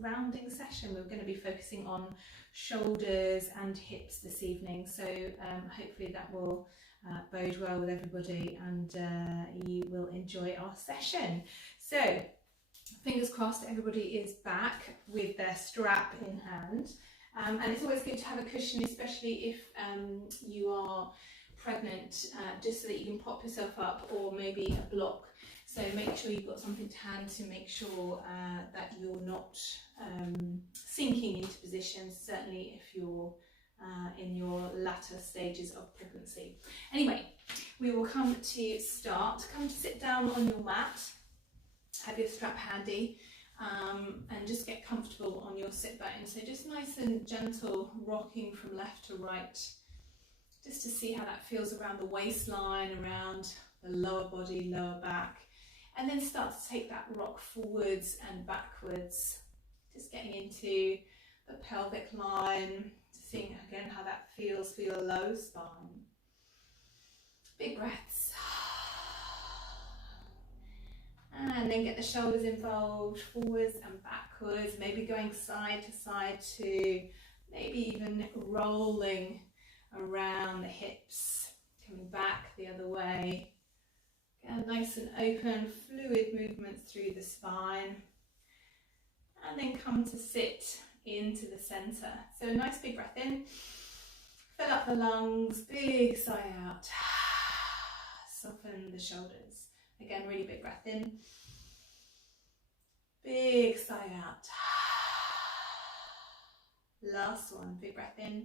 grounding session. We're going to be focusing on shoulders and hips this evening, so hopefully that will bode well with everybody, and you will enjoy our session. So fingers crossed everybody is back with their strap in hand, and it's always good to have a cushion, especially if you are pregnant, just so that you can pop yourself up, or maybe a block. So make sure you've got something to hand to make sure that you're not sinking into positions, certainly if you're in your latter stages of pregnancy. Anyway, we will come to start. Come to sit down on your mat, have your strap handy, and just get comfortable on your sit bone. So just nice and gentle rocking from left to right, just to see how that feels around the waistline, around the lower body, lower back. And then start to take that rock forwards and backwards, just getting into the pelvic line, seeing again how that feels for your low spine. Big breaths. And then get the shoulders involved, forwards and backwards, maybe going side to side too, maybe even rolling around the hips, coming back the other way. Again, nice and open, fluid movements through the spine. And then come to sit into the center. So a nice big breath in, fill up the lungs, big sigh out, soften the shoulders. Again, really big breath in, big sigh out. Last one, big breath in.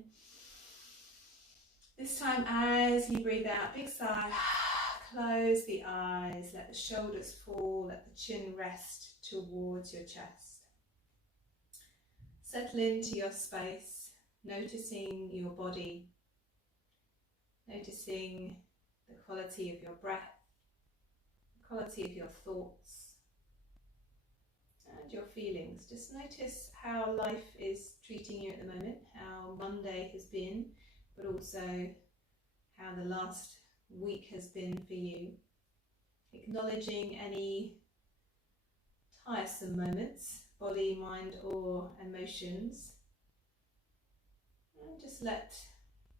This time as you breathe out, big sigh. Close the eyes, let the shoulders fall, let the chin rest towards your chest. Settle into your space, noticing your body, noticing the quality of your breath, the quality of your thoughts, and your feelings. Just notice how life is treating you at the moment, how Monday has been, but also how the last week has been for you. Acknowledging any tiresome moments, body, mind or emotions, and just let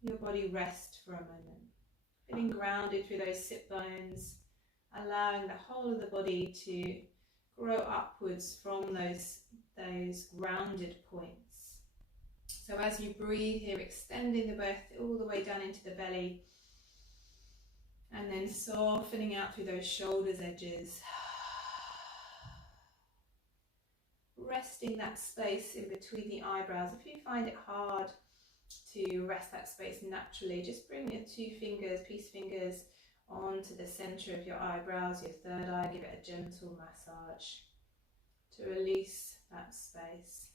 your body rest for a moment. Feeling grounded through those sit bones, allowing the whole of the body to grow upwards from those grounded points. So as you breathe here, extending the breath all the way down into the belly, and then softening out through those shoulders edges. Resting that space in between the eyebrows. If you find it hard to rest that space naturally, just bring your two fingers, peace fingers, onto the center of your eyebrows, your third eye. Give it a gentle massage to release that space.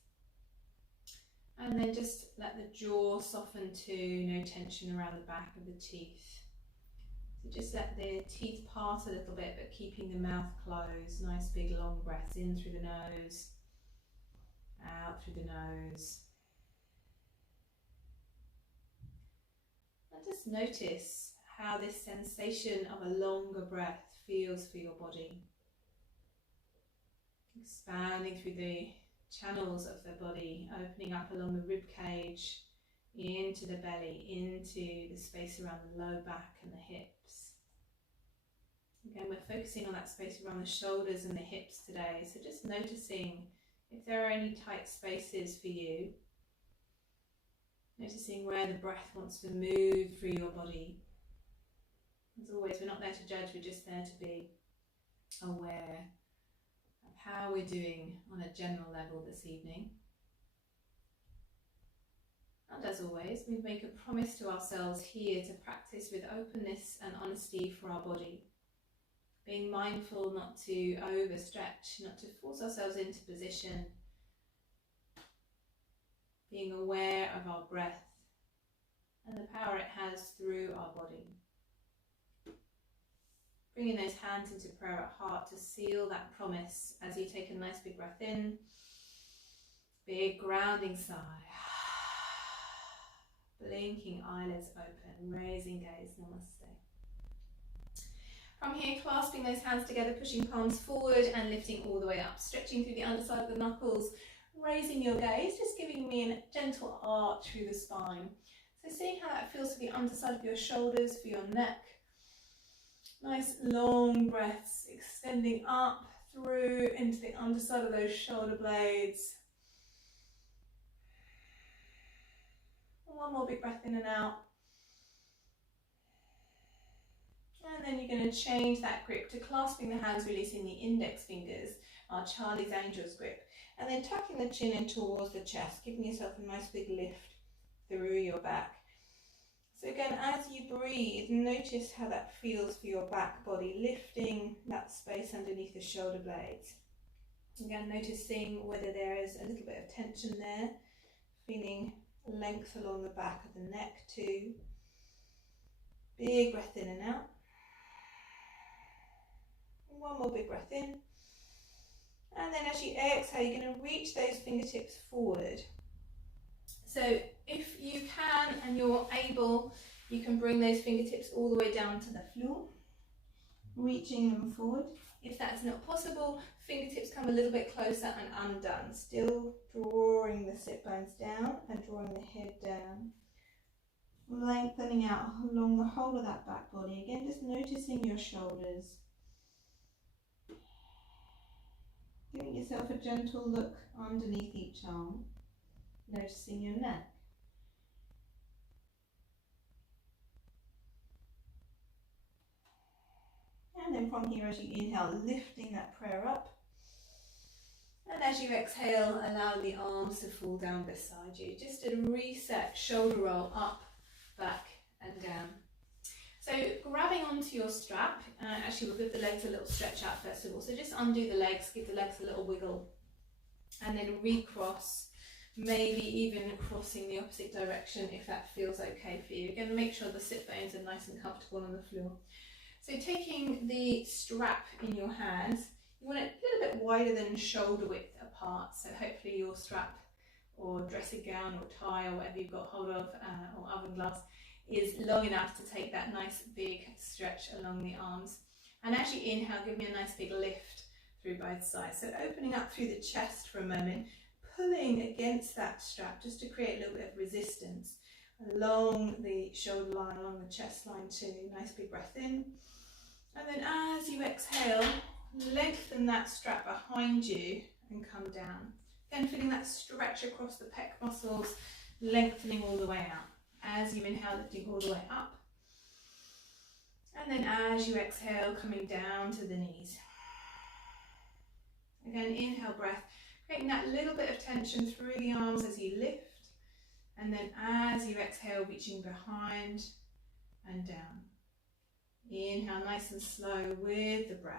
And then just let the jaw soften too, no tension around the back of the teeth. So just let the teeth part a little bit, but keeping the mouth closed. Nice big long breaths in through the nose, out through the nose. And just notice how this sensation of a longer breath feels for your body. Expanding through the channels of the body, opening up along the rib cage, into the belly, into the space around the low back and the hips. Again, we're focusing on that space around the shoulders and the hips today, so just noticing if there are any tight spaces for you. Noticing where the breath wants to move through your body. As always, we're not there to judge, we're just there to be aware of how we're doing on a general level this evening. And as always, we make a promise to ourselves here to practice with openness and honesty for our body. Being mindful not to overstretch, not to force ourselves into position. Being aware of our breath and the power it has through our body. Bringing those hands into prayer at heart to seal that promise as you take a nice big breath in. Big grounding sigh. Blinking eyelids open, raising gaze, namaste. From here, clasping those hands together, pushing palms forward and lifting all the way up, stretching through the underside of the knuckles, raising your gaze, just giving me a gentle arch through the spine. So seeing how that feels for the underside of your shoulders, for your neck. Nice long breaths, extending up through into the underside of those shoulder blades. One more big breath in and out. And then you're going to change that grip to clasping the hands, releasing the index fingers, our Charlie's Angels grip. And then tucking the chin in towards the chest, giving yourself a nice big lift through your back. So again, as you breathe, notice how that feels for your back body, lifting that space underneath the shoulder blades. Again, noticing whether there is a little bit of tension there, feeling length along the back of the neck too. Big breath in and out. One more big breath in. And then as you exhale, you're going to reach those fingertips forward. So if you can and you're able, you can bring those fingertips all the way down to the floor, reaching them forward. If that's not possible, fingertips come a little bit closer and undone, still drawing the sit bones down and drawing the head down. Lengthening out along the whole of that back body. Again, just noticing your shoulders. Giving yourself a gentle look underneath each arm. Noticing your neck. And then from here, as you inhale, lifting that prayer up. And as you exhale, allow the arms to fall down beside you. Just a reset, shoulder roll up, back and down. So grabbing onto your strap, actually we'll give the legs a little stretch out first of all. So just undo the legs, give the legs a little wiggle, and then recross, maybe even crossing the opposite direction if that feels okay for you. Again, make sure the sit bones are nice and comfortable on the floor. So taking the strap in your hands, you want it a little bit wider than shoulder width apart. So hopefully your strap or dressing gown or tie or whatever you've got hold of, or oven gloves, is long enough to take that nice big stretch along the arms. And as you inhale, give me a nice big lift through both sides. So opening up through the chest for a moment, pulling against that strap just to create a little bit of resistance along the shoulder line, along the chest line too. Nice big breath in. And then as you exhale, lengthen that strap behind you and come down. Again, feeling that stretch across the pec muscles, lengthening all the way out. As you inhale, lifting all the way up. And then as you exhale, coming down to the knees. Again, inhale breath, creating that little bit of tension through the arms as you lift. And then as you exhale, reaching behind and down. Inhale nice and slow with the breath.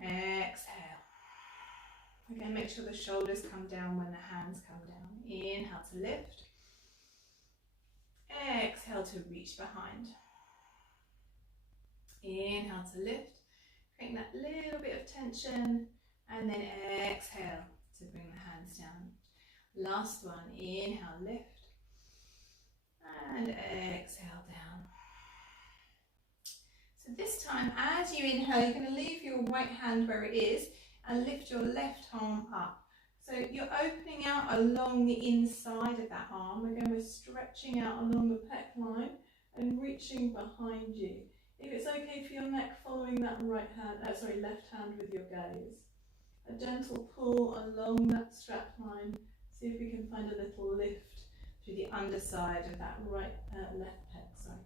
Exhale. Again, make sure the shoulders come down when the hands come down. Inhale to lift. Exhale to reach behind. Inhale to lift, creating that little bit of tension, and then exhale to bring the hands down. Last one, inhale, lift, and exhale down. So this time, as you inhale, you're going to leave your right hand where it is and lift your left arm up. So you're opening out along the inside of that arm. Again, we're stretching out along the pec line and reaching behind you. If it's okay for your neck, following that left hand with your gaze. A gentle pull along that strap line. See if we can find a little lift through the underside of that left pec. Sorry.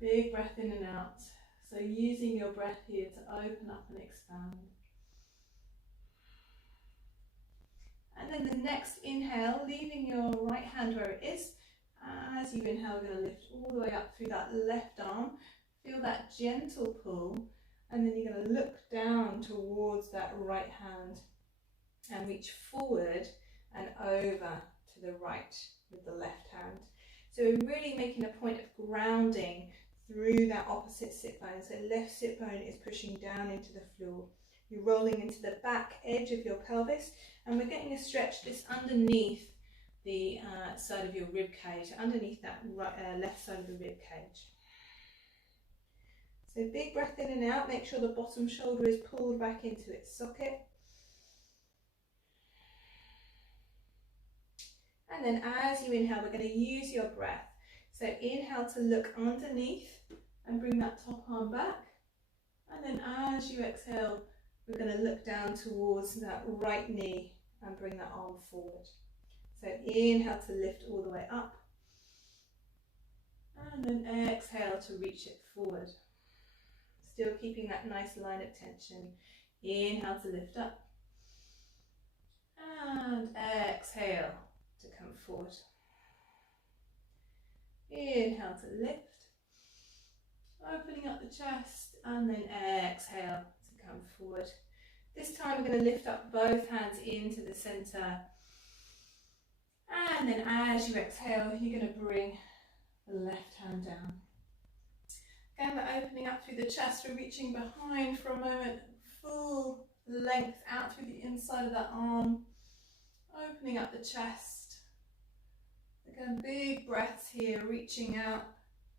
Big breath in and out. So using your breath here to open up and expand. And then the next inhale, leaving your right hand where it is. As you inhale, we're going to lift all the way up through that left arm. Feel that gentle pull. And then you're going to look down towards that right hand and reach forward and over to the right with the left hand. So we're really making a point of grounding through that opposite sit bone. So left sit bone is pushing down into the floor. You're rolling into the back edge of your pelvis, and we're getting a stretch just underneath the side of your rib cage, underneath that left side of the rib cage. So big breath in and out, make sure the bottom shoulder is pulled back into its socket. And then as you inhale, we're going to use your breath. So inhale to look underneath and bring that top arm back. And then as you exhale, we're going to look down towards that right knee and bring that arm forward. So inhale to lift all the way up. And then exhale to reach it forward. Still keeping that nice line of tension. Inhale to lift up. And exhale to come forward. Inhale to lift. Opening up the chest, and then exhale to come forward. This time we're going to lift up both hands into the center. And then as you exhale, you're going to bring the left hand down. Again, we're opening up through the chest. We're reaching behind for a moment. Full length out through the inside of that arm. Opening up the chest. Again, big breaths here, reaching out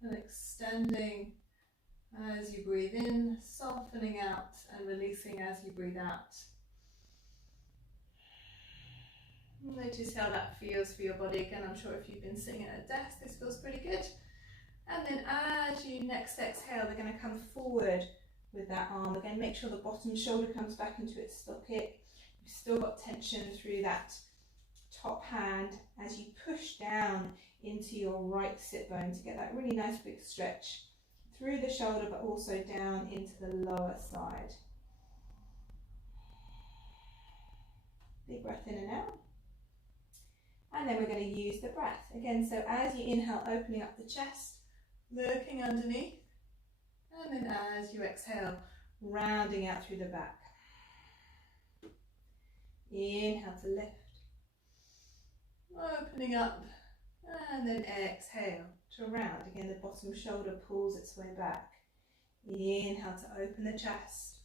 and extending as you breathe in, softening out and releasing as you breathe out. Notice how that feels for your body. Again, I'm sure if you've been sitting at a desk, this feels pretty good. And then as you next exhale, we're going to come forward with that arm. Again, make sure the bottom shoulder comes back into its socket. You've still got tension through that top hand as you push down into your right sit bone to get that really nice big stretch through the shoulder, but also down into the lower side. Big breath in and out. And then we're going to use the breath. Again, so as you inhale, opening up the chest, looking underneath. And then as you exhale, rounding out through the back. Inhale to lift. Opening up. And then exhale to round. Again, the bottom shoulder pulls its way back. Inhale to open the chest.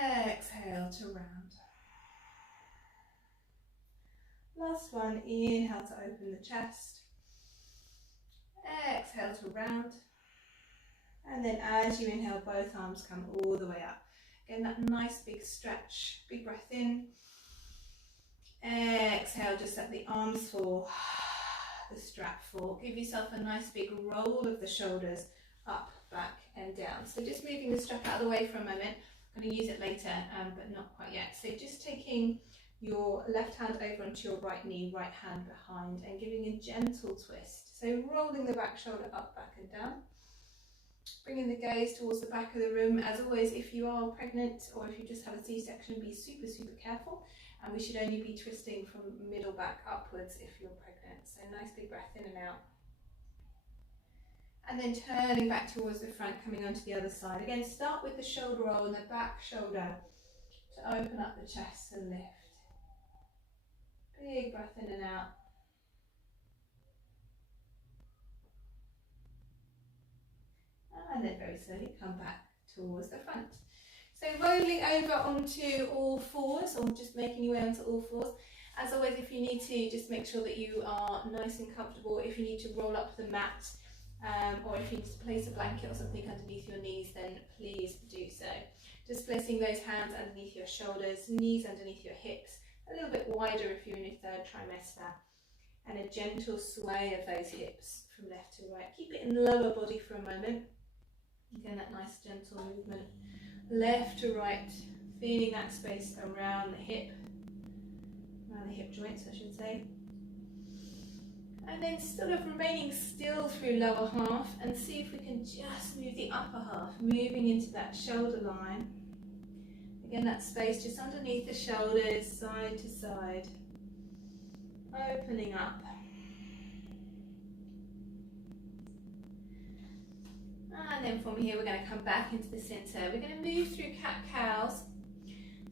Exhale to round. Last one, inhale to open the chest. Exhale to round. And then as you inhale, both arms come all the way up. Again, that nice big stretch. Big breath in. Exhale, just let the arms fall, the strap fall. Give yourself a nice big roll of the shoulders up, back and down. So just moving the strap out of the way for a moment. I'm going to use it later, but not quite yet. So just taking your left hand over onto your right knee, right hand behind, and giving a gentle twist. So rolling the back shoulder up, back and down. Bringing the gaze towards the back of the room. As always, if you are pregnant or if you just had a C-section, be super, super careful. And we should only be twisting from middle back upwards if you're pregnant. So nice big breath in and out. And then turning back towards the front, coming onto the other side. Again, start with the shoulder roll and the back shoulder to open up the chest and lift. Big breath in and out. And then very slowly come back towards the front. So rolling over onto all fours, or just making your way onto all fours. As always, if you need to, just make sure that you are nice and comfortable. If you need to roll up the mat, or if you need to place a blanket or something underneath your knees, then please do so. Just placing those hands underneath your shoulders, knees underneath your hips, a little bit wider if you're in your third trimester, and a gentle sway of those hips from left to right. Keep it in lower body for a moment. Again, that nice gentle movement. Left to right, feeling that space around the hip joints, I should say. And then sort of remaining still through lower half, and see if we can just move the upper half, moving into that shoulder line. Again, that space just underneath the shoulders, side to side. Opening up. And then from here, we're going to come back into the center. We're going to move through cat-cows.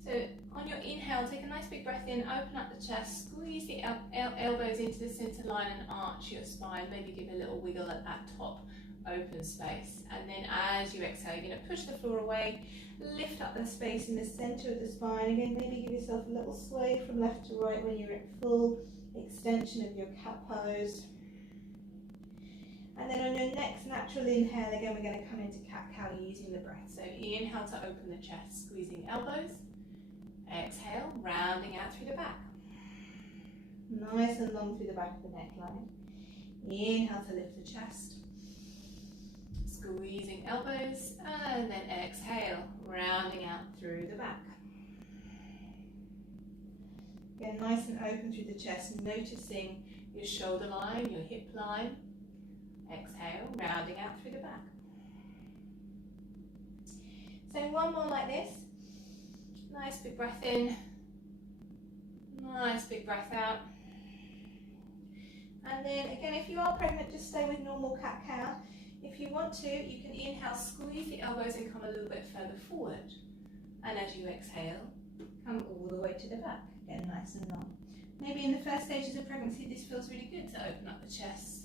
So on your inhale, take a nice big breath in, open up the chest, squeeze the elbows into the center line and arch your spine. Maybe give a little wiggle at that top open space. And then as you exhale, you're going to push the floor away, lift up the space in the center of the spine. Again, maybe give yourself a little sway from left to right when you're at full extension of your cat pose. And then on your next natural inhale, again, we're going to come into cat-cow using the breath. So inhale to open the chest, squeezing elbows. Exhale, rounding out through the back. nice and long through the back of the neckline. Inhale to lift the chest, squeezing elbows, and then exhale, rounding out through the back. Again, nice and open through the chest, noticing your shoulder line, your hip line. Exhale, rounding out through the back. So one more like this. Nice big breath in. Nice big breath out. And then again, if you are pregnant, just stay with normal cat-cow. If you want to, you can inhale, squeeze the elbows and come a little bit further forward. And as you exhale, come all the way to the back. Again, nice and long. Maybe in the first stages of pregnancy, this feels really good to open up the chest.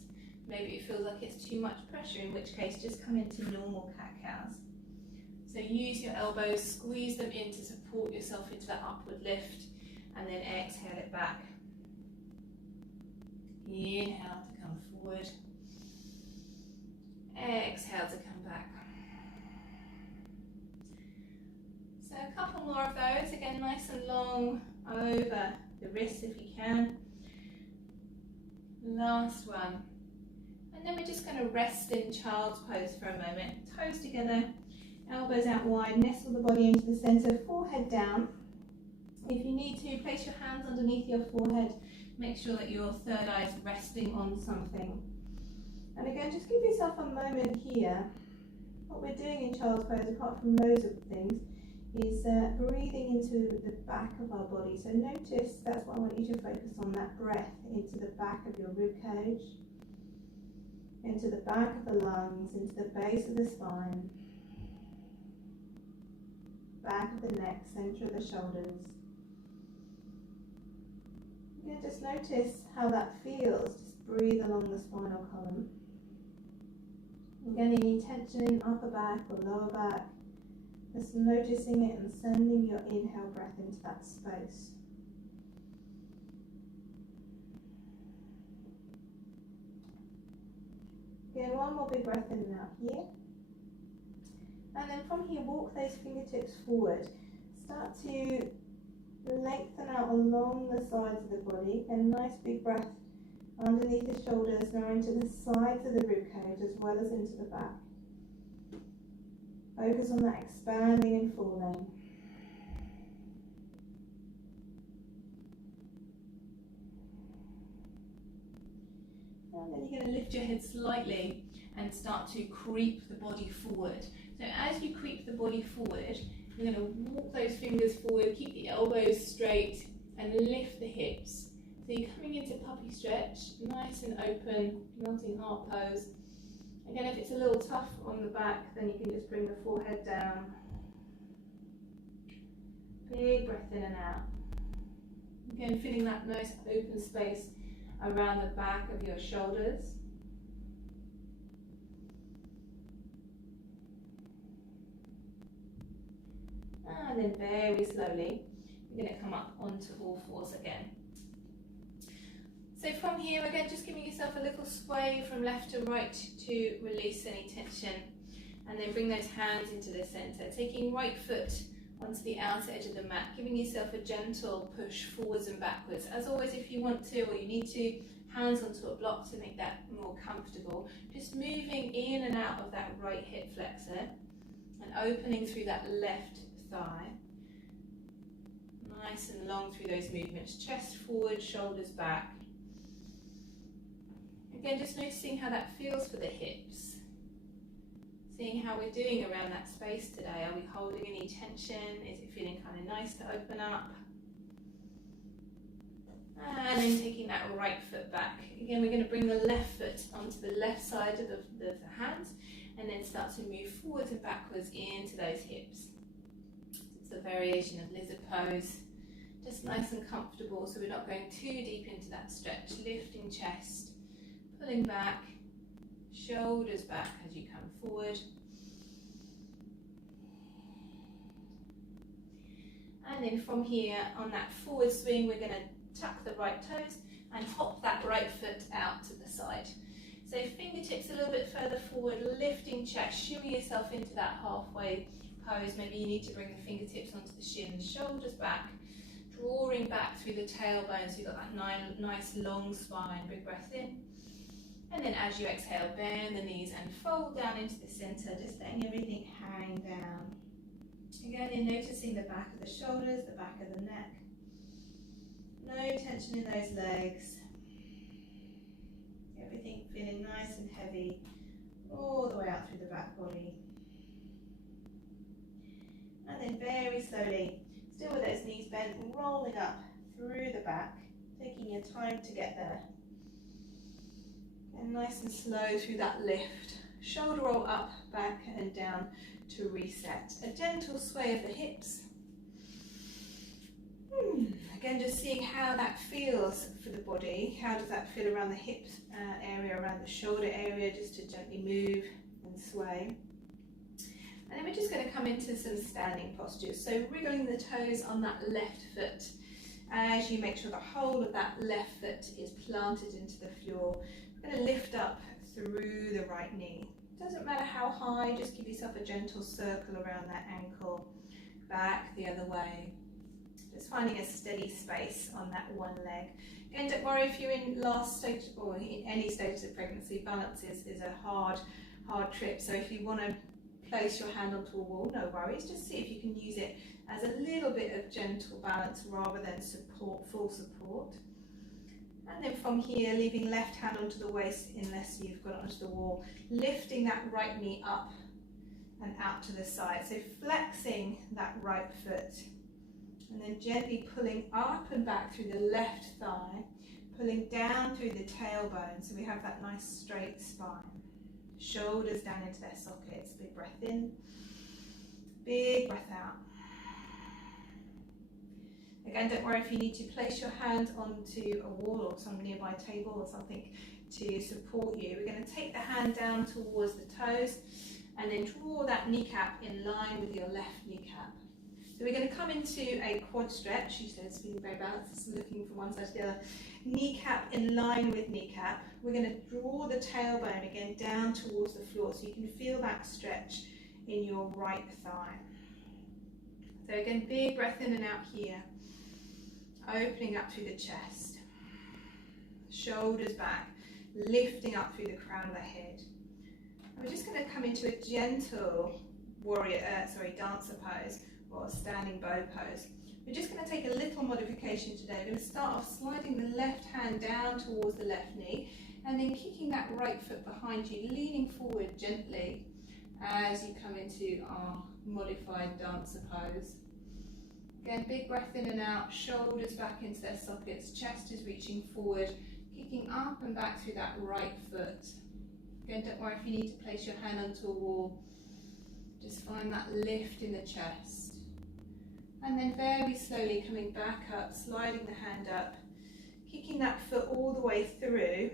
Maybe it feels like it's too much pressure, in which case just come into normal cat-cows. So use your elbows, squeeze them in to support yourself into that upward lift, and then exhale it back. Inhale to come forward. Exhale to come back. So a couple more of those, again nice and long over the wrists if you can. Last one. And then we're just going to rest in child's pose for a moment. Toes together, elbows out wide, nestle the body into the centre, forehead down. If you need to, place your hands underneath your forehead. Make sure that your third eye is resting on something. And again, just give yourself a moment here. What we're doing in child's pose, apart from loads of things, is breathing into the back of our body. So notice, that's what I want you to focus on, that breath into the back of your rib cage, into the back of the lungs, into the base of the spine, back of the neck, centre of the shoulders. Yeah, just notice how that feels. Just breathe along the spinal column. Again, any tension in upper back or lower back, just noticing it and sending your inhale breath into that space. Again, one more big breath in and out here. And then from here, walk those fingertips forward. Start to lengthen out along the sides of the body. Again, nice big breath underneath the shoulders, now into the sides of the ribcage as well as into the back. Focus on that expanding and falling. And then you're going to lift your head slightly and start to creep the body forward. So as you creep the body forward, you're going to walk those fingers forward, keep the elbows straight and lift the hips. So you're coming into puppy stretch, nice and open, melting heart pose. Again, if it's a little tough on the back, then you can just bring the forehead down. Big breath in and out. Again, feeling that nice open space around the back of your shoulders. And then very slowly, we're going to come up onto all fours again. So from here, again, just giving yourself a little sway from left to right to release any tension. And then bring those hands into the centre, taking right foot onto the outer edge of the mat, giving yourself a gentle push forwards and backwards. As always, if you want to or you need to, hands onto a block to make that more comfortable. Just moving in and out of that right hip flexor and opening through that left thigh. Nice and long through those movements. Chest forward, shoulders back. Again, just noticing how that feels for the hips. Seeing how we're doing around that space today. Are we holding any tension? Is it feeling kind of nice to open up? And then taking that right foot back. Again, we're going to bring the left foot onto the left side of the hands and then start to move forwards and backwards into those hips. It's a variation of lizard pose. Just nice and comfortable, so we're not going too deep into that stretch. Lifting chest. Pulling back, shoulders back as you come forward. And then from here, on that forward swing, we're going to tuck the right toes and hop that right foot out to the side. So fingertips a little bit further forward, lifting chest, shimmy yourself into that halfway pose. Maybe you need to bring the fingertips onto the shins, shoulders back, drawing lowering back through the tailbone, so you've got that nice long spine. Big breath in. And then as you exhale, bend the knees and fold down into the center, just letting everything hang down. Again, you're noticing the back of the shoulders, the back of the neck. No tension in those legs. Everything feeling nice and heavy all the way out through the back body. And then very slowly, still with those knees bent, rolling up through the back, taking your time to get there. And nice and slow through that lift. Shoulder roll up, back and down to reset. A gentle sway of the hips. Again, just seeing how that feels for the body. How does that feel around the hips area, around the shoulder area, just to gently move and sway. And then we're just going to come into some standing postures. So wriggling the toes on that left foot as you make sure the whole of that left foot is planted into the floor. We're going to lift up through the right knee. Doesn't matter how high, just give yourself a gentle circle around that ankle. Back the other way. Just finding a steady space on that one leg. Again, don't worry if you're in last stage or in any stages of pregnancy, balance is a hard trip. So if you want to place your hand onto a wall, no worries. Just see if you can use it as a little bit of gentle balance rather than support, full support. And then from here, leaving left hand onto the waist unless you've got it onto the wall. Lifting that right knee up and out to the side. So flexing that right foot. And then gently pulling up and back through the left thigh. Pulling down through the tailbone. So we have that nice straight spine. Shoulders down into their sockets. Big breath in. Big breath out. Again, don't worry if you need to place your hand onto a wall or some nearby table or something to support you. We're going to take the hand down towards the toes and then draw that kneecap in line with your left kneecap. So we're going to come into a quad stretch. She says, being very balanced, looking from one side to the other. Kneecap in line with kneecap. We're going to draw the tailbone again down towards the floor so you can feel that stretch in your right thigh. So again, big breath in and out here. Opening up through the chest, shoulders back, lifting up through the crown of the head. And we're just going to come into a gentle dancer pose or standing bow pose. We're just going to take a little modification today. We're going to start off sliding the left hand down towards the left knee and then kicking that right foot behind you, leaning forward gently as you come into our modified dancer pose. Again, big breath in and out, shoulders back into their sockets, chest is reaching forward, kicking up and back through that right foot. Again, don't worry if you need to place your hand onto a wall. Just find that lift in the chest. And then very slowly coming back up, sliding the hand up, kicking that foot all the way through.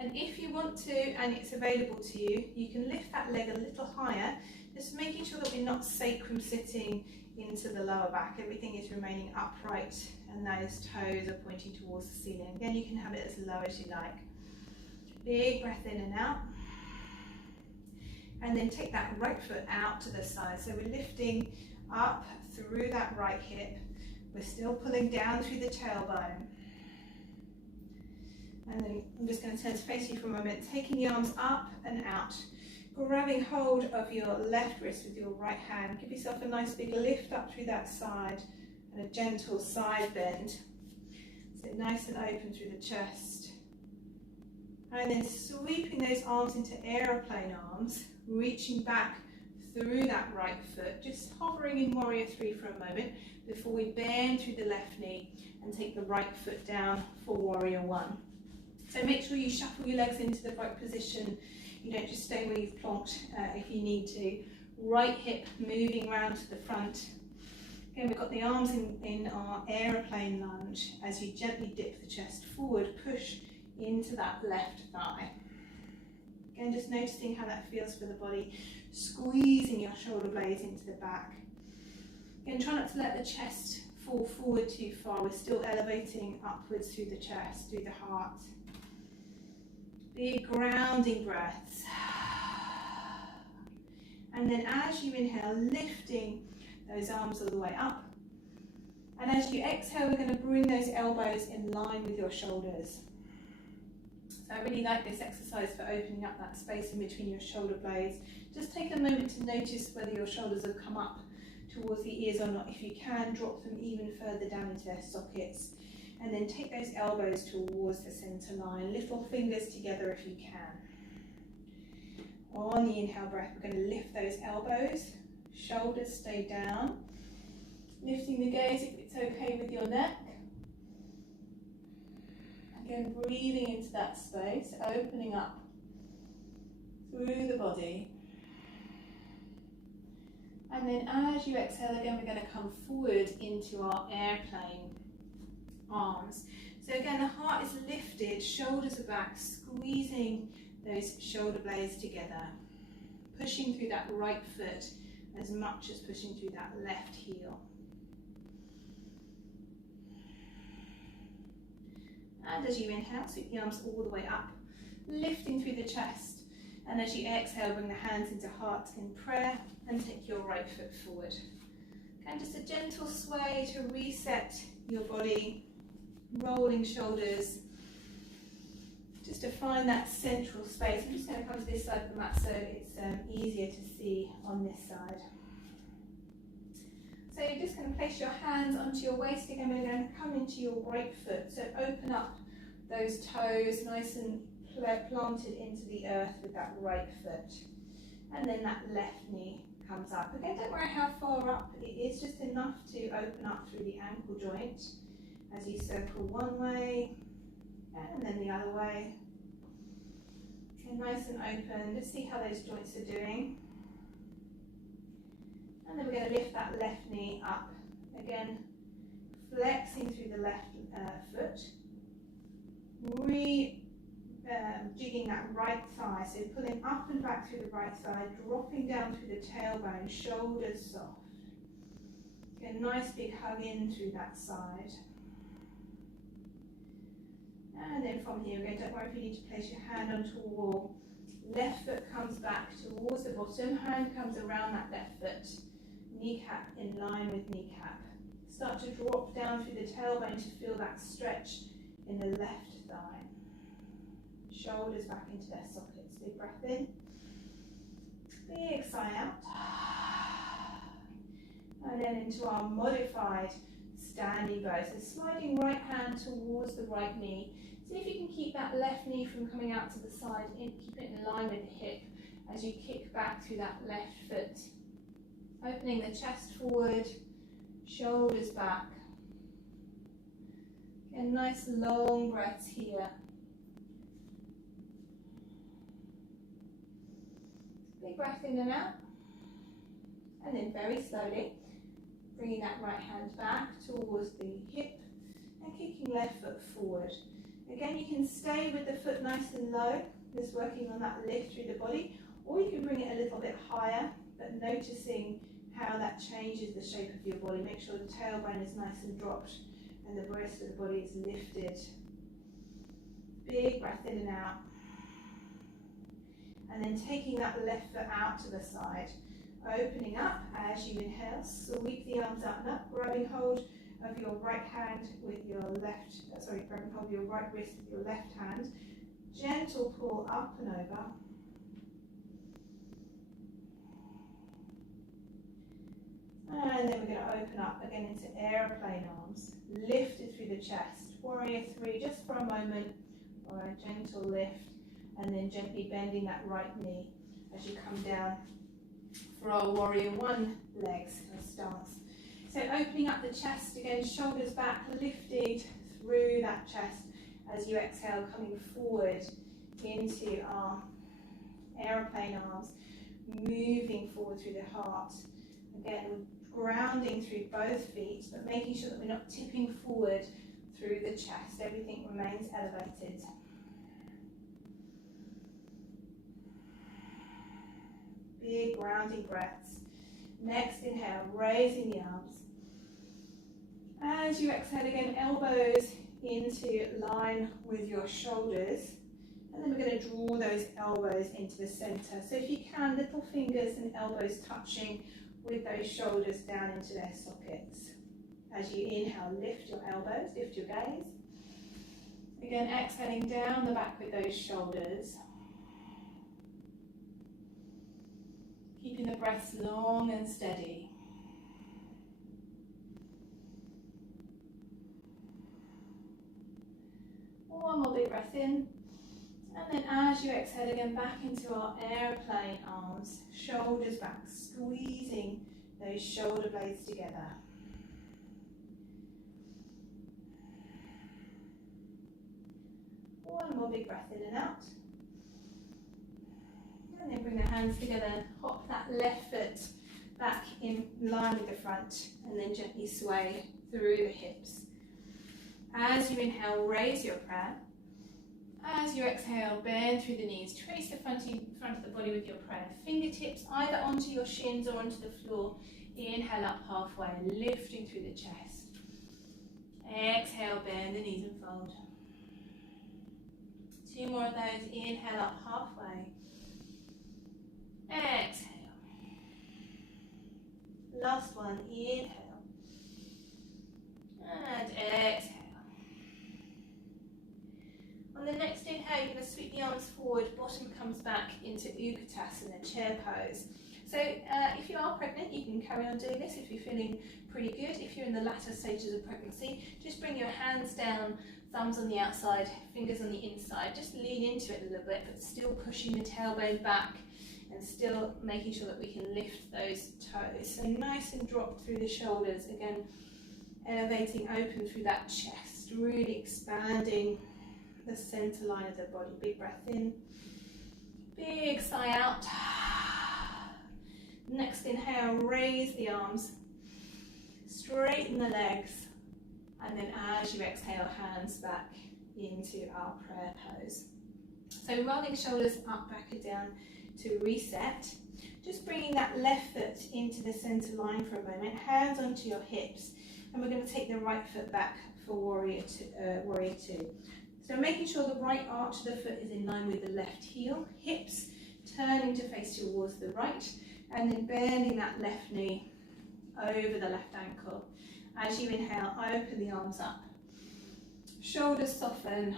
And if you want to, and it's available to you, you can lift that leg a little higher, just making sure that we're not sacrum sitting into the lower back. Everything is remaining upright and those toes are pointing towards the ceiling. Again, you can have it as low as you like. Big breath in and out. And then take that right foot out to the side. So we're lifting up through that right hip. We're still pulling down through the tailbone. And then I'm just going to turn to face you for a moment, taking the arms up and out. Grabbing hold of your left wrist with your right hand. Give yourself a nice big lift up through that side and a gentle side bend. Sit nice and open through the chest. And then sweeping those arms into aeroplane arms, reaching back through that right foot, just hovering in warrior three for a moment before we bend through the left knee and take the right foot down for warrior one. So make sure you shuffle your legs into the right position. You don't just stay where you've plonked if you need to. Right hip moving round to the front. Again, we've got the arms in our aeroplane lunge as you gently dip the chest forward, push into that left thigh. Again, just noticing how that feels for the body. Squeezing your shoulder blades into the back. Again, try not to let the chest fall forward too far. We're still elevating upwards through the chest, through the heart. Big grounding breaths. And then as you inhale, lifting those arms all the way up. And as you exhale, we're going to bring those elbows in line with your shoulders. So I really like this exercise for opening up that space in between your shoulder blades. Just take a moment to notice whether your shoulders have come up towards the ears or not. If you can, drop them even further down into their sockets. And then take those elbows towards the center line. Little fingers together if you can. On the inhale breath, we're going to lift those elbows. Shoulders stay down. Lifting the gaze if it's okay with your neck. Again, breathing into that space, opening up through the body. And then as you exhale again, we're going to come forward into our airplane arms. So again, the heart is lifted, shoulders are back, squeezing those shoulder blades together. Pushing through that right foot as much as pushing through that left heel. And as you inhale, sweep the arms all the way up, lifting through the chest. And as you exhale, bring the hands into heart in prayer and take your right foot forward. And just a gentle sway to reset your body, rolling shoulders, just to find that central space. I'm just going to come to this side of the mat so it's easier to see on this side. So you're just going to place your hands onto your waist again. We're going to come into your right foot. So open up those toes nice and planted into the earth with that right foot. And then that left knee comes up. Again, don't worry how far up it is, just enough to open up through the ankle joint as you circle one way and then the other way. Okay, nice and open. Just see how those joints are doing. And then we're going to lift that left knee up. Again, flexing through the left foot. Jigging that right thigh. So pulling up and back through the right side, dropping down through the tailbone, shoulders soft. Get a nice big hug in through that side. And then from here, again, don't worry if you need to place your hand onto a wall. Left foot comes back towards the bottom, hand comes around that left foot. Kneecap in line with kneecap. Start to drop down through the tailbone to feel that stretch in the left thigh. Shoulders back into their sockets. Big breath in. Big sigh out. And then into our modified standing bow. So sliding right hand towards the right knee. See if you can keep that left knee from coming out to the side. Keep it in line with the hip as you kick back through that left foot. Opening the chest forward, shoulders back. Again, nice long breaths here. Big breath in and out. And then very slowly, bringing that right hand back towards the hip and kicking left foot forward. Again, you can stay with the foot nice and low, just working on that lift through the body, or you can bring it a little bit higher, but noticing how that changes the shape of your body. Make sure the tailbone is nice and dropped and the rest of the body is lifted. Big breath in and out. And then taking that left foot out to the side. Opening up as you inhale, sweep the arms up and up, grabbing hold of your right hand with your left, grabbing hold of your right wrist with your left hand. Gentle pull up and over. And then we're going to open up again into airplane arms, lifted through the chest. Warrior 3, just for a moment, or a gentle lift, and then gently bending that right knee as you come down for our Warrior 1 legs stance. So opening up the chest again, shoulders back, lifted through that chest as you exhale, coming forward into our airplane arms, moving forward through the heart. Again, grounding through both feet, but making sure that we're not tipping forward through the chest. Everything remains elevated. Big grounding breaths. Next inhale, raising the arms. As you exhale again, elbows into line with your shoulders. And then we're going to draw those elbows into the center. So if you can, little fingers and elbows touching with those shoulders down into their sockets. As you inhale, lift your elbows, lift your gaze. Again, exhaling down the back with those shoulders. Keeping the breaths long and steady. One more big breath in. And then as you exhale again, back into our airplane arms, shoulders back, squeezing those shoulder blades together. One more big breath in and out. And then bring the hands together, hop that left foot back in line with the front, and then gently sway through the hips. As you inhale, raise your prayer. As you exhale, bend through the knees, trace the front of the body with your prayer. Fingertips either onto your shins or onto the floor. Inhale up halfway, lifting through the chest. Exhale, bend the knees and fold. 2 more of those. Inhale up halfway. Exhale. Last one. Inhale. And exhale. On the next inhale, you're going to sweep the arms forward, bottom comes back into Utkatasana, chair pose. So if you are pregnant, you can carry on doing this if you're feeling pretty good. If you're in the latter stages of pregnancy, just bring your hands down, thumbs on the outside, fingers on the inside. Just lean into it a little bit, but still pushing the tailbone back and still making sure that we can lift those toes. So nice and dropped through the shoulders. Again, elevating open through that chest, really expanding the center line of the body. Big breath in, big sigh out. Next inhale, raise the arms, straighten the legs, and then as you exhale, hands back into our prayer pose. So rolling shoulders up, back and down to reset. Just bringing that left foot into the center line for a moment, hands onto your hips, and we're going to take the right foot back for warrior two. So making sure the right arch of the foot is in line with the left heel, hips turning to face towards the right, and then bending that left knee over the left ankle. As you inhale, open the arms up. Shoulders soften.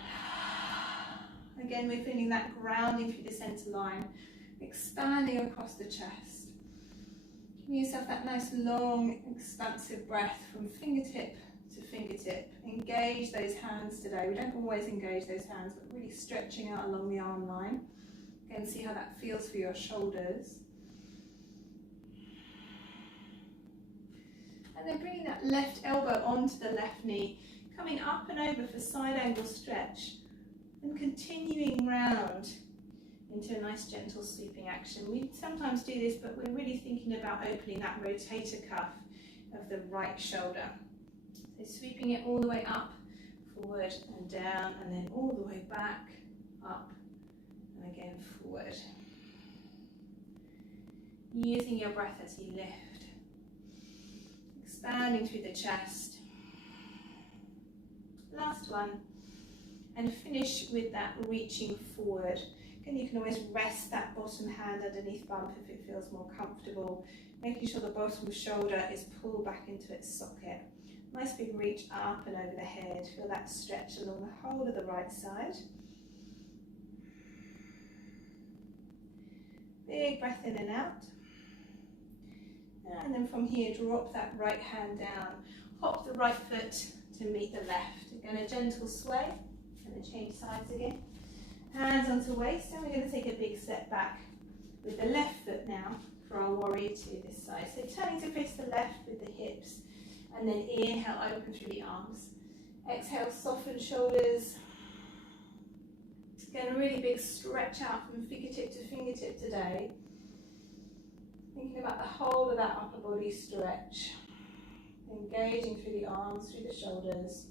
Again, we're feeling that grounding through the center line, expanding across the chest. Give yourself that nice long, expansive breath from fingertip to fingertip. Engage those hands today. We don't always engage those hands, but really stretching out along the arm line. Again, see how that feels for your shoulders. And then bringing that left elbow onto the left knee, coming up and over for side angle stretch, and continuing round into a nice gentle sweeping action. We sometimes do this, but we're really thinking about opening that rotator cuff of the right shoulder. So sweeping it all the way up, forward and down, and then all the way back, up, and again forward. Using your breath as you lift, expanding through the chest. Last one, and finish with that reaching forward. Again, you can always rest that bottom hand underneath bump if it feels more comfortable, making sure the bottom shoulder is pulled back into its socket. Nice big reach up and over the head. Feel that stretch along the whole of the right side. Big breath in and out. And then from here, drop that right hand down. Hop the right foot to meet the left. Again, a gentle sway. And then change sides again. Hands onto waist. And we're going to take a big step back with the left foot now for our warrior two this side. So turning to face the left with the hips. And then inhale, open through the arms. Exhale, soften shoulders. Again, a really big stretch out from fingertip to fingertip today. Thinking about the whole of that upper body stretch. Engaging through the arms, through the shoulders.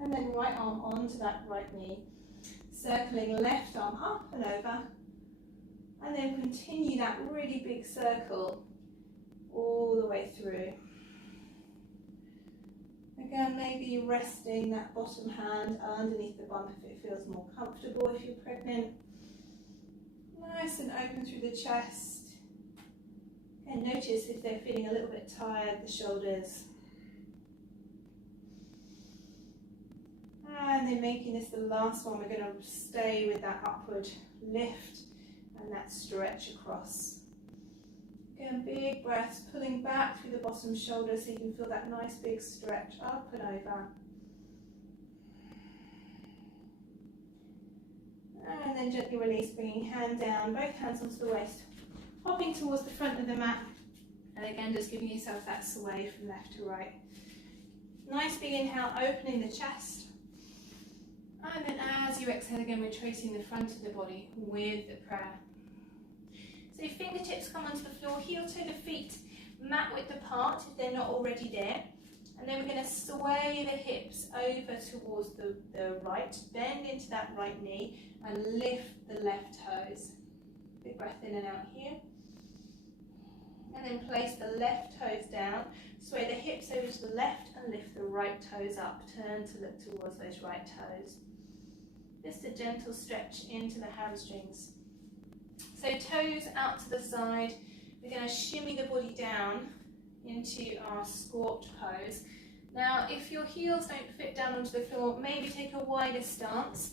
And then right arm onto that right knee. Circling left arm up and over. And then continue that really big circle all the way through. Again, maybe resting that bottom hand underneath the bum if it feels more comfortable if you're pregnant. Nice and open through the chest. And notice if they're feeling a little bit tired, the shoulders. And then making this the last one, we're going to stay with that upward lift and that stretch across. Again, big breaths, pulling back through the bottom shoulder so you can feel that nice big stretch up and over. And then gently release, bringing hand down, both hands onto the waist, hopping towards the front of the mat, and again just giving yourself that sway from left to right. Nice big inhale, opening the chest, and then as you exhale again, we're tracing the front of the body with the prayer. So your fingertips come onto the floor, heel to the feet, mat width apart if they're not already there. And then we're going to sway the hips over towards the right, bend into that right knee and lift the left toes. Big breath in and out here. And then place the left toes down, sway the hips over to the left and lift the right toes up. Turn to look towards those right toes. Just a gentle stretch into the hamstrings. So toes out to the side. We're going to shimmy the body down into our squat pose. Now, if your heels don't fit down onto the floor, maybe take a wider stance.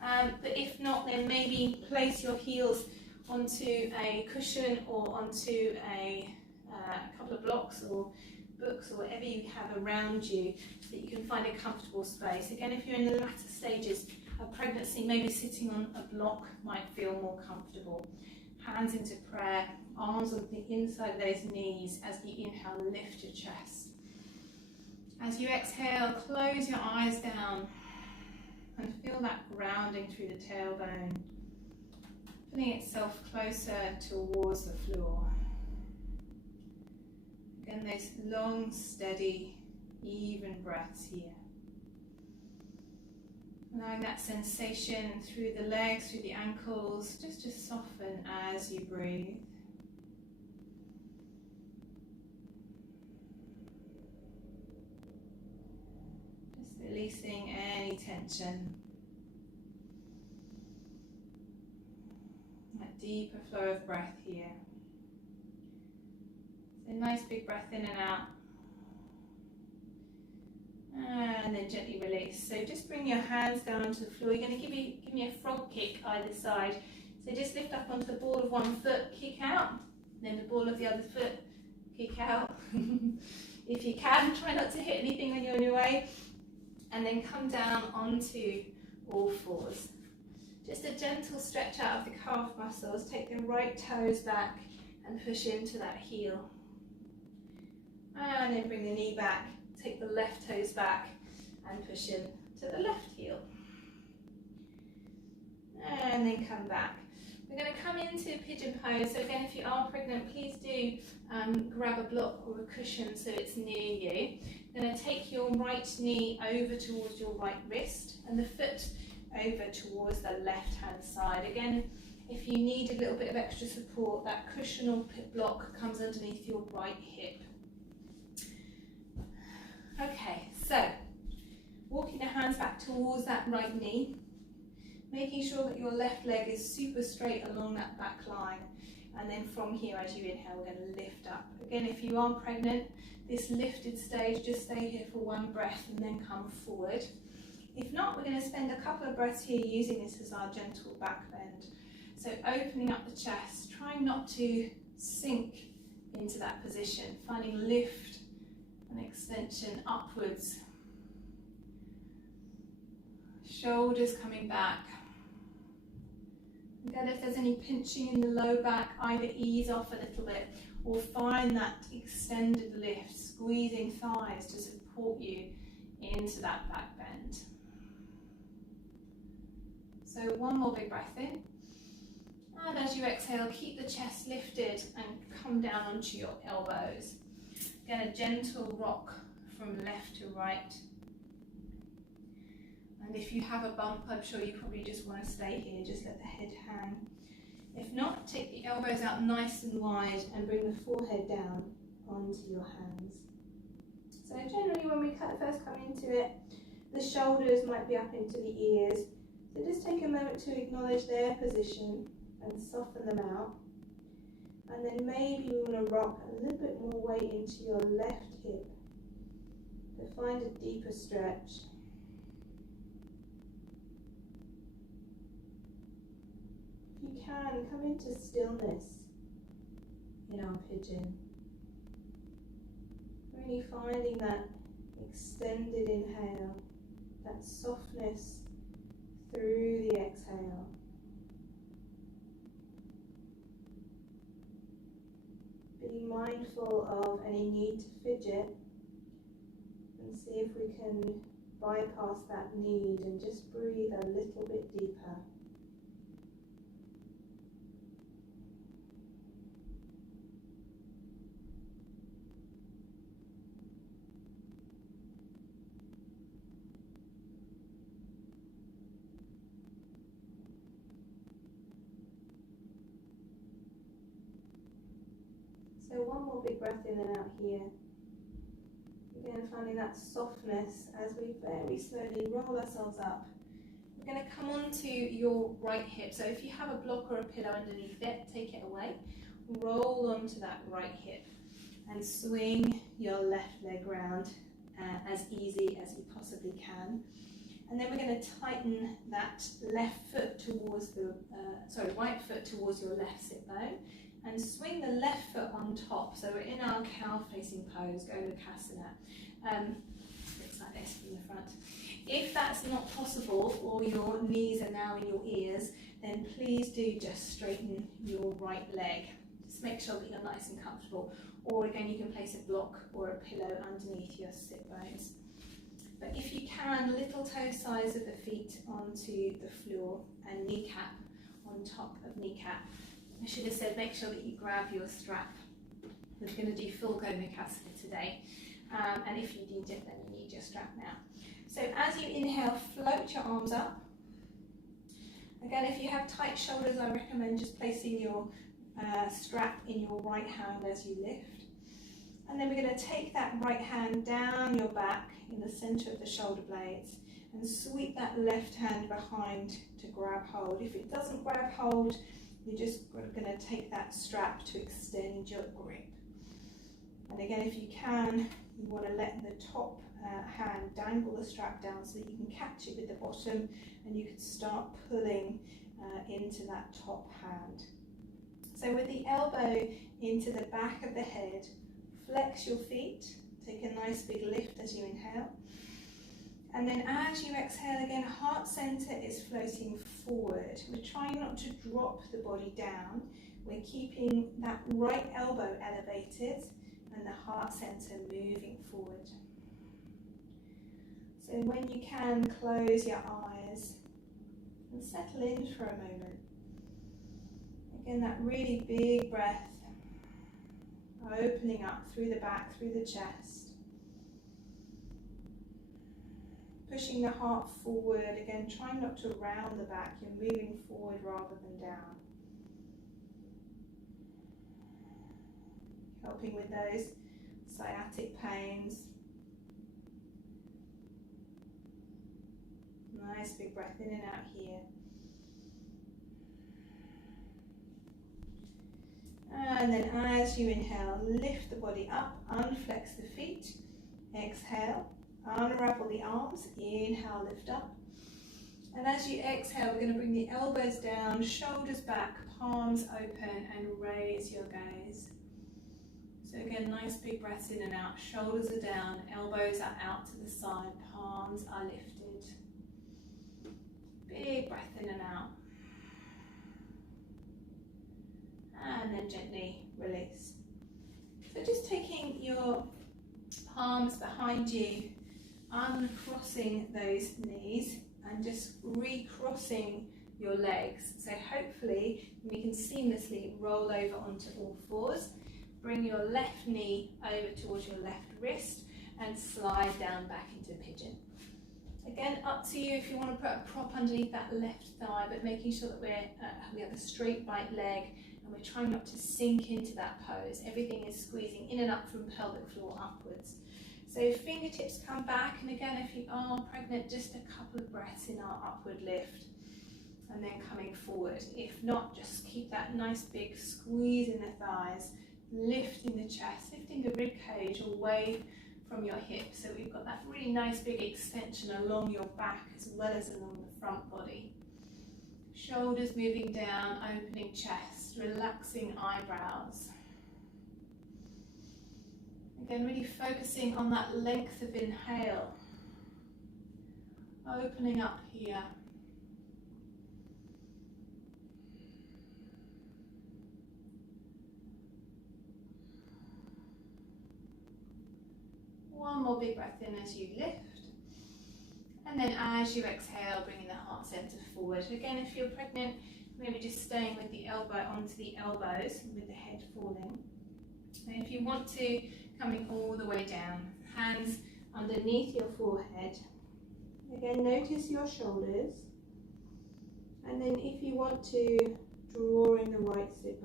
But if not, then maybe place your heels onto a cushion or onto a couple of blocks or books or whatever you have around you so that you can find a comfortable space. Again, if you're in the latter stages of pregnancy, maybe sitting on a block might feel more comfortable. Hands into prayer, arms on the inside of those knees as you inhale, lift your chest. As you exhale, close your eyes down and feel that grounding through the tailbone, pulling itself closer towards the floor. Again, those long, steady, even breaths here. Allowing that sensation through the legs, through the ankles, just to soften as you breathe. Just releasing any tension. That deeper flow of breath here. So nice big breath in and out. And then gently release. So just bring your hands down onto the floor. You're going to give me a frog kick either side. So just lift up onto the ball of one foot, kick out. Then the ball of the other foot, kick out. If you can, try not to hit anything when you're on your way. And then come down onto all fours. Just a gentle stretch out of the calf muscles. Take the right toes back and push into that heel. And then bring the knee back. Take the left toes back and push in to the left heel. And then come back. We're going to come into pigeon pose. So again, if you are pregnant, please do grab a block or a cushion so it's near you. You're going to take your right knee over towards your right wrist and the foot over towards the left hand side. Again, if you need a little bit of extra support, that cushion or block comes underneath your right hip. Okay, so walking the hands back towards that right knee, making sure that your left leg is super straight along that back line. And then from here, as you inhale, we're going to lift up. Again, if you are pregnant, this lifted stage, just stay here for one breath and then come forward. If not, we're going to spend a couple of breaths here using this as our gentle back bend. So opening up the chest, trying not to sink into that position, finding lift and extension upwards. Shoulders coming back. Again, if there's any pinching in the low back, either ease off a little bit or find that extended lift, squeezing thighs to support you into that back bend. So one more big breath in. And as you exhale, keep the chest lifted and come down onto your elbows. Again, a gentle rock from left to right. And if you have a bump, I'm sure you probably just want to stay here, just let the head hang. If not, take the elbows out nice and wide and bring the forehead down onto your hands. So generally when we first come into it, the shoulders might be up into the ears. So just take a moment to acknowledge their position and soften them out. And then maybe we want to rock a little bit more weight into your left hip. So find a deeper stretch. If you can, come into stillness in our pigeon. Really finding that extended inhale, that softness through the exhale. Being mindful of any need to fidget, and see if we can bypass that need and just breathe a little bit deeper. So one more big breath in and out here. Again, finding that softness as we very slowly roll ourselves up. We're going to come onto your right hip. So if you have a block or a pillow underneath it, take it away. Roll onto that right hip and swing your left leg round as easy as you possibly can. And then we're going to tighten that left foot towards the, right foot towards your left sit bone. And swing the left foot on top, so we're in our cow facing pose, Golokasana. Looks like this from the front. If that's not possible, or your knees are now in your ears, then please do just straighten your right leg. Just make sure that you're nice and comfortable. Or again, you can place a block or a pillow underneath your sit bones. But if you can, little toe size of the feet onto the floor and kneecap on top of kneecap. I should have said make sure that you grab your strap. We're going to do full Golokasana today. And if you need it, then you need your strap now. So as you inhale, float your arms up. Again, if you have tight shoulders, I recommend just placing your strap in your right hand as you lift. And then we're going to take that right hand down your back in the center of the shoulder blades and sweep that left hand behind to grab hold. If it doesn't grab hold, you're just going to take that strap to extend your grip. And again, if you can, you want to let the top hand dangle the strap down so that you can catch it with the bottom and you can start pulling into that top hand. So with the elbow into the back of the head, flex your feet, take a nice big lift as you inhale. And then as you exhale again, heart center is floating forward. We're trying not to drop the body down. We're keeping that right elbow elevated and the heart center moving forward. So when you can, close your eyes and settle in for a moment. Again, that really big breath, opening up through the back, through the chest. Pushing the heart forward, again, trying not to round the back, you're moving forward rather than down. Helping with those sciatic pains. Nice big breath in and out here. And then as you inhale, lift the body up, unflex the feet, exhale. Unravel the arms, inhale, lift up. And as you exhale, we're going to bring the elbows down, shoulders back, palms open, and raise your gaze. So again, nice big breaths in and out. Shoulders are down, elbows are out to the side, palms are lifted. Big breath in and out. And then gently release. So just taking your palms behind you, uncrossing those knees and just recrossing your legs. So hopefully we can seamlessly roll over onto all fours. Bring your left knee over towards your left wrist and slide down back into pigeon. Again, up to you if you want to put a prop underneath that left thigh, but making sure that we have a straight right leg and we're trying not to sink into that pose. Everything is squeezing in and up from pelvic floor upwards. So fingertips come back, and again, if you are pregnant, just a couple of breaths in our upward lift. and then coming forward. If not, just keep that nice big squeeze in the thighs, lifting the chest, lifting the rib cage away from your hips, so we've got that really nice big extension along your back as well as along the front body. Shoulders moving down, opening chest, relaxing eyebrows. Again, really focusing on that length of inhale, opening up here. One more big breath in as you lift. And then as you exhale, bringing the heart centre forward. Again, if you're pregnant, maybe just staying with the elbow onto the elbows with the head falling. And if you want to, coming all the way down, hands underneath your forehead. Again, notice your shoulders. And then if you want to, drawing the right hip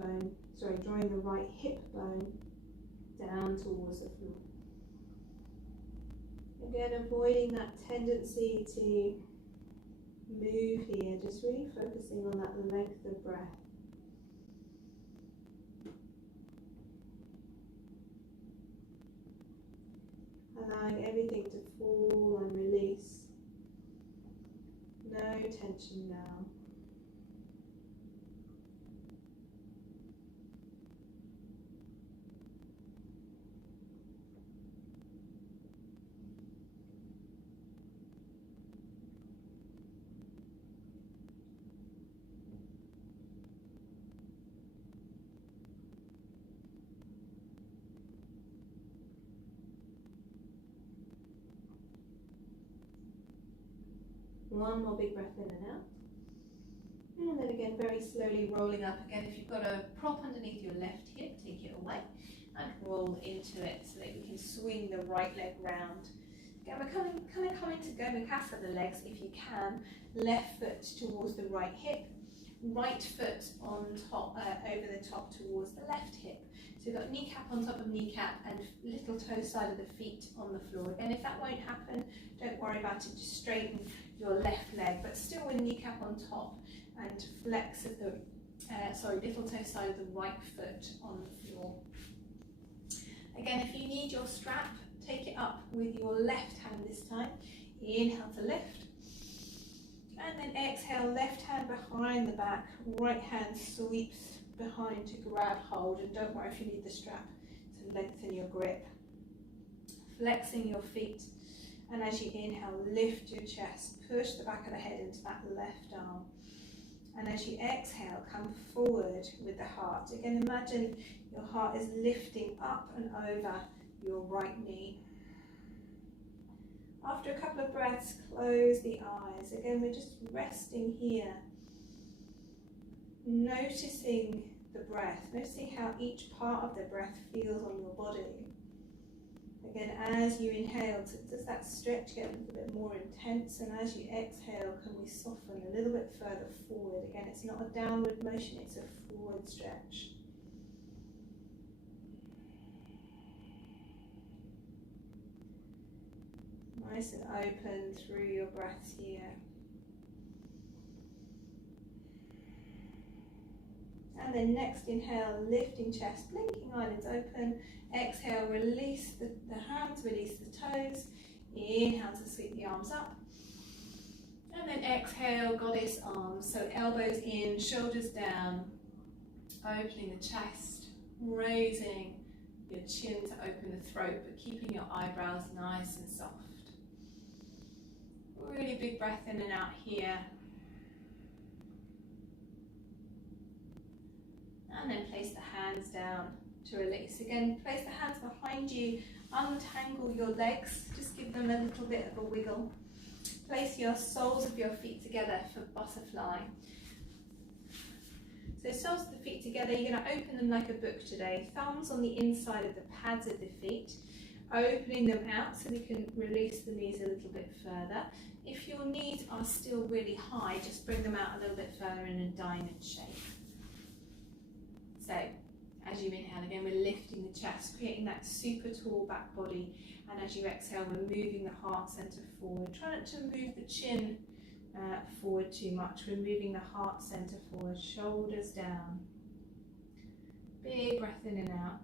bone down towards the floor. Again, avoiding that tendency to move here, just really focusing on that length of breath. Allowing everything to fall and release. No tension now. One more big breath in and out. And then again, very slowly rolling up. Again, if you've got a prop underneath your left hip, take it away and roll into it so that we can swing the right leg round. Again, we're coming to Hatha, the legs, if you can. Left foot towards the right hip, right foot on top, over the top towards the left hip. So you've got kneecap on top of kneecap and little toe side of the feet on the floor. Again, if that won't happen, don't worry about it, just straighten your left leg, but still with kneecap on top and flex of the, little toe side of the right foot on the floor. Again, if you need your strap, take it up with your left hand this time. Inhale to lift. And then exhale, left hand behind the back, right hand sweeps behind to grab hold, and don't worry if you need the strap to lengthen your grip. Flexing your feet, and as you inhale, lift your chest, push the back of the head into that left arm. And as you exhale, come forward with the heart. Again, imagine your heart is lifting up and over your right knee. After a couple of breaths, close the eyes. Again, we're just resting here. Noticing the breath, noticing how each part of the breath feels on your body. Again, as you inhale, does that stretch get a little bit more intense? And as you exhale, can we soften a little bit further forward? Again, it's not a downward motion, it's a forward stretch. Nice and open through your breaths here. And then next inhale, lifting chest, blinking eyelids open. Exhale, release the hands, release the toes. Inhale to sweep the arms up. And then exhale, goddess arms. So elbows in, shoulders down. Opening the chest, raising your chin to open the throat, but keeping your eyebrows nice and soft. Really big breath in and out here. And then place the hands down to release. Again, place the hands behind you, untangle your legs, just give them a little bit of a wiggle. Place your soles of your feet together for butterfly. So soles of the feet together, you're going to open them like a book today. Thumbs on the inside of the pads of the feet, opening them out so we can release the knees a little bit further. If your knees are still really high, just bring them out a little bit further in a diamond shape. So, as you inhale, again, we're lifting the chest, creating that super tall back body. And as you exhale, we're moving the heart center forward. Try not to move the chin forward too much. We're moving the heart center forward, shoulders down. Big breath in and out.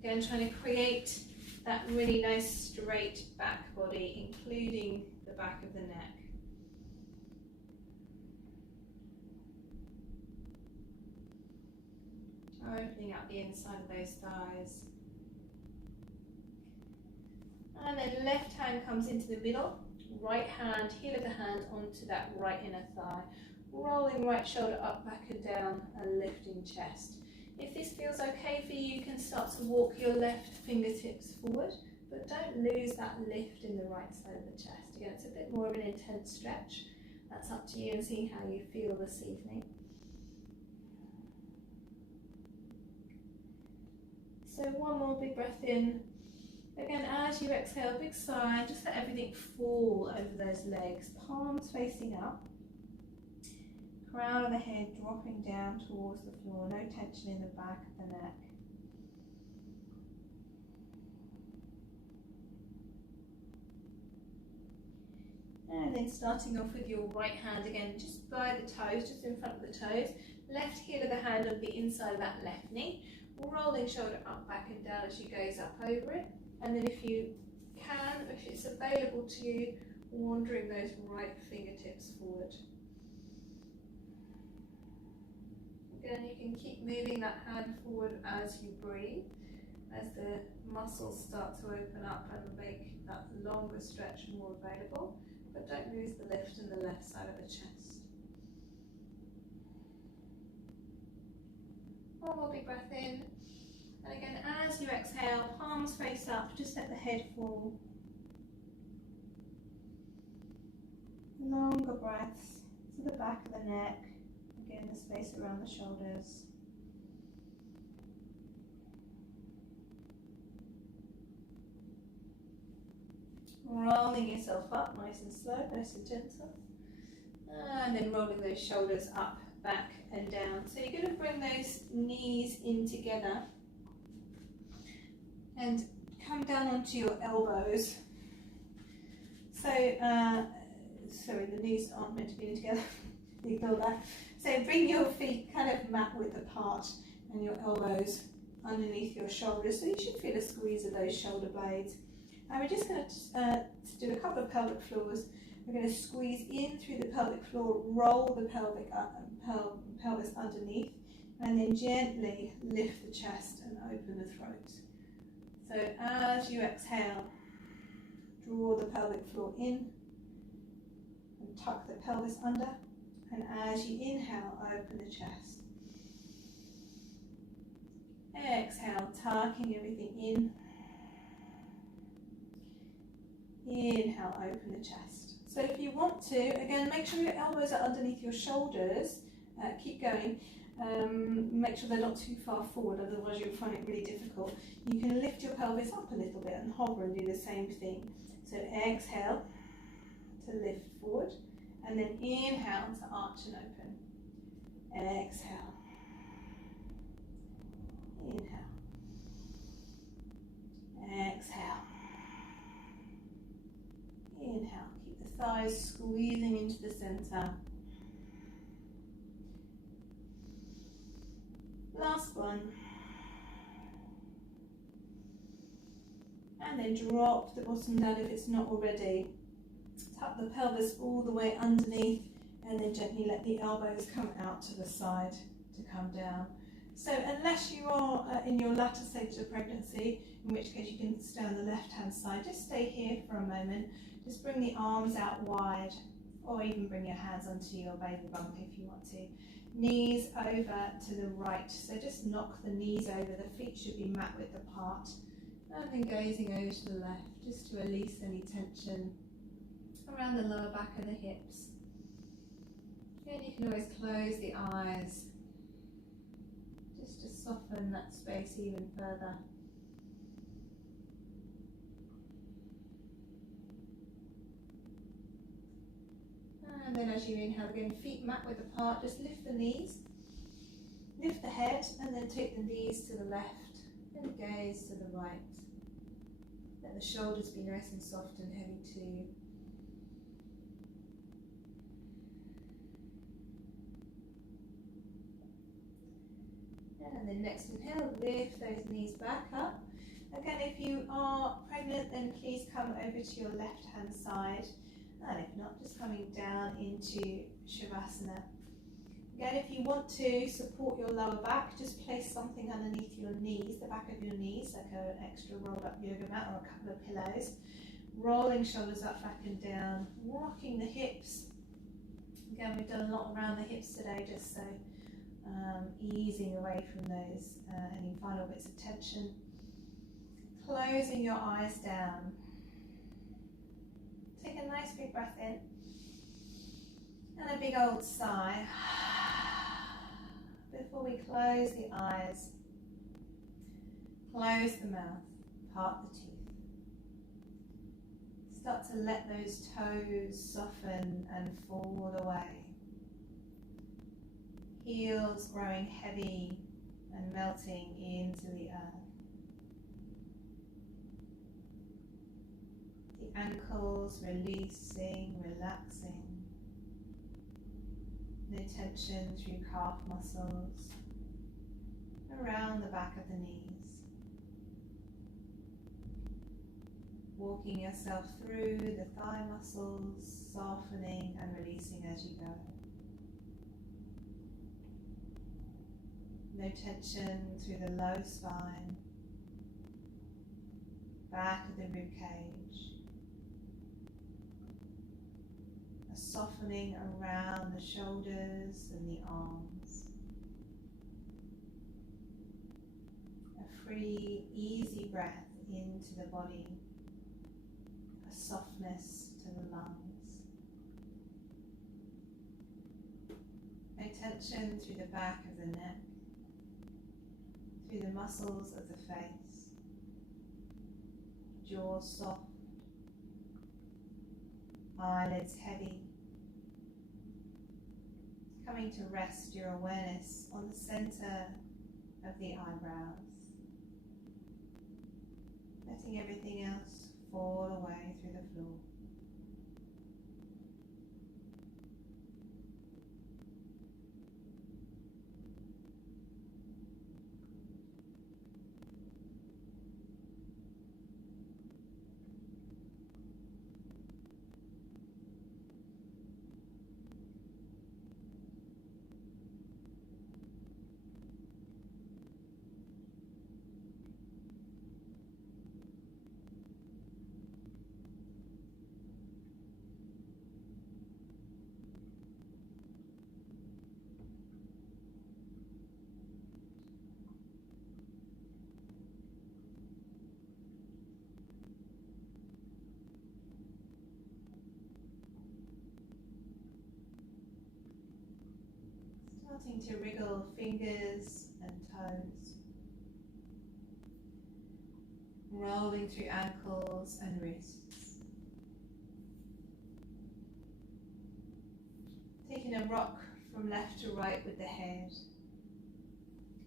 Again, trying to create that really nice straight back body, including the back of the neck. Opening up the inside of those thighs. And then left hand comes into the middle, right hand, heel of the hand onto that right inner thigh. Rolling right shoulder up, back and down, and lifting chest. If this feels okay for you, you can start to walk your left fingertips forward, but don't lose that lift in the right side of the chest. Again, it's a bit more of an intense stretch. That's up to you and see how you feel this evening. So one more big breath in. Again, as you exhale, big sigh, just let everything fall over those legs, palms facing up. Crown of the head dropping down towards the floor, no tension in the back of the neck. And then starting off with your right hand again, just by the toes, just in front of the toes. Left heel of the hand on the inside of that left knee. Rolling shoulder up, back and down as she goes up over it. And then if you can, if it's available to you, wandering those right fingertips forward. Again, you can keep moving that hand forward as you breathe, as the muscles start to open up and make that longer stretch more available. But don't lose the lift in the left side of the chest. One more big breath in. And again, as you exhale, palms face up, just let the head fall. Longer breaths to the back of the neck. Again, the space around the shoulders. Rolling yourself up, nice and slow, nice and gentle. And then rolling those shoulders up, back and down. So you're going to bring those knees in together and come down onto your elbows. So, sorry, the knees aren't meant to be in together. Ignore that. So bring your feet kind of mat width apart and your elbows underneath your shoulders. So you should feel a squeeze of those shoulder blades. And we're just going to do a couple of pelvic floors. We're going to squeeze in through the pelvic floor, roll the pelvis underneath, and then gently lift the chest and open the throat. So as you exhale, draw the pelvic floor in and tuck the pelvis under. And as you inhale, open the chest. Exhale, tucking everything in. Inhale, open the chest. So if you want to, again, make sure your elbows are underneath your shoulders. Keep going. Make sure they're not too far forward, otherwise you'll find it really difficult. You can lift your pelvis up a little bit and hover and do the same thing. So exhale to lift forward, and then inhale to arch and open. Exhale. Inhale. Exhale. Inhale. Keep the thighs squeezing into the center. Last one. And then drop the bottom down if it's not already. Tuck the pelvis all the way underneath, and then gently let the elbows come out to the side to come down. So unless you are in your latter stages of pregnancy, in which case you can stay on the left hand side, just stay here for a moment. Just bring the arms out wide, or even bring your hands onto your baby bump if you want to. Knees over to the right, so just knock the knees over, the feet should be mat width apart, and then gazing over to the left, just to release any tension around the lower back and the hips. Again, you can always close the eyes, just to soften that space even further. And then as you inhale again, feet mat width apart, just lift the knees, lift the head, and then take the knees to the left and gaze to the right. Let the shoulders be nice and soft and heavy too. And then next inhale, lift those knees back up. Again, if you are pregnant, then please come over to your left hand side. And if not, just coming down into shavasana. Again, if you want to support your lower back, just place something underneath your knees, the back of your knees, like an extra rolled up yoga mat or a couple of pillows. Rolling shoulders up, back and down, rocking the hips. Again, we've done a lot around the hips today, just so easing away from those any final bits of tension. Closing your eyes down. Take a nice big breath in and a big old sigh. Before we close the eyes, close the mouth, part the teeth. Start to let those toes soften and fall away. Heels growing heavy and melting into the earth. The ankles releasing, relaxing. No tension through calf muscles, around the back of the knees. Walking yourself through the thigh muscles, softening and releasing as you go. No tension through the low spine, back of the rib cage. A softening around the shoulders and the arms. A free, easy breath into the body. A softness to the lungs. No tension through the back of the neck, through the muscles of the face, jaw soft, eyelids heavy. Coming to rest your awareness on the center of the eyebrows, letting everything else fall away through the floor. Starting to wriggle fingers and toes, rolling through ankles and wrists. Taking a rock from left to right with the head,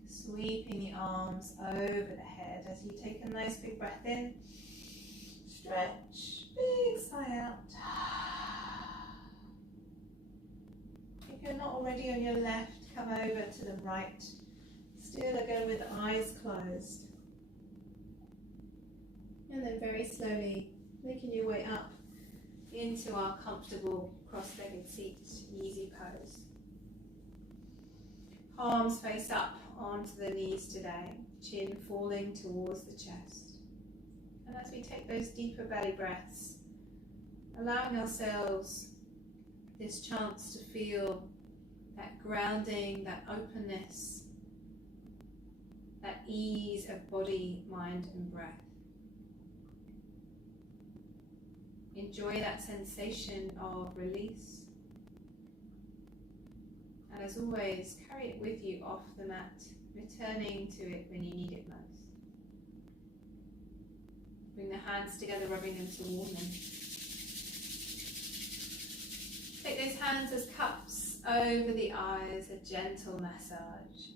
sweeping the arms over the head as you take a nice big breath in, stretch, big sigh out. If you're not already on your left, come over to the right, still again with the eyes closed. And then very slowly making your way up into our comfortable cross-legged seat, easy pose. Palms face up onto the knees today, chin falling towards the chest. And as we take those deeper belly breaths, allowing ourselves this chance to feel that grounding, that openness, that ease of body, mind and breath. Enjoy that sensation of release. And as always, carry it with you off the mat, returning to it when you need it most. Bring the hands together, rubbing them to warm them. Take those hands as cups over the eyes, a gentle massage.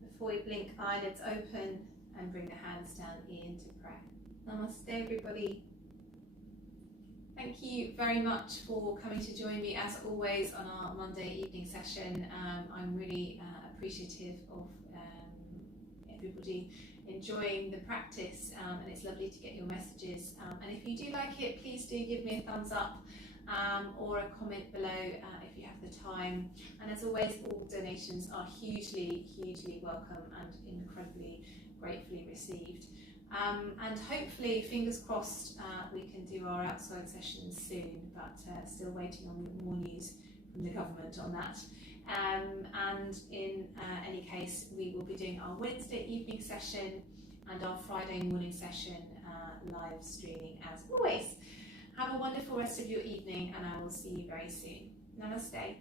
Before we blink, eyelids open and bring the hands down into prayer. Namaste everybody. Thank you very much for coming to join me as always on our Monday evening session. I'm really appreciative of everybody enjoying the practice, and it's lovely to get your messages. And if you do like it, please do give me a thumbs up or a comment below if you have the time. And as always, all donations are hugely welcome and incredibly gratefully received. And hopefully, fingers crossed, we can do our outside sessions soon, but still waiting on more news from the government on that. And in any case, we will be doing our Wednesday evening session and our Friday morning session live streaming as always. Have a wonderful rest of your evening, and I will see you very soon. Namaste.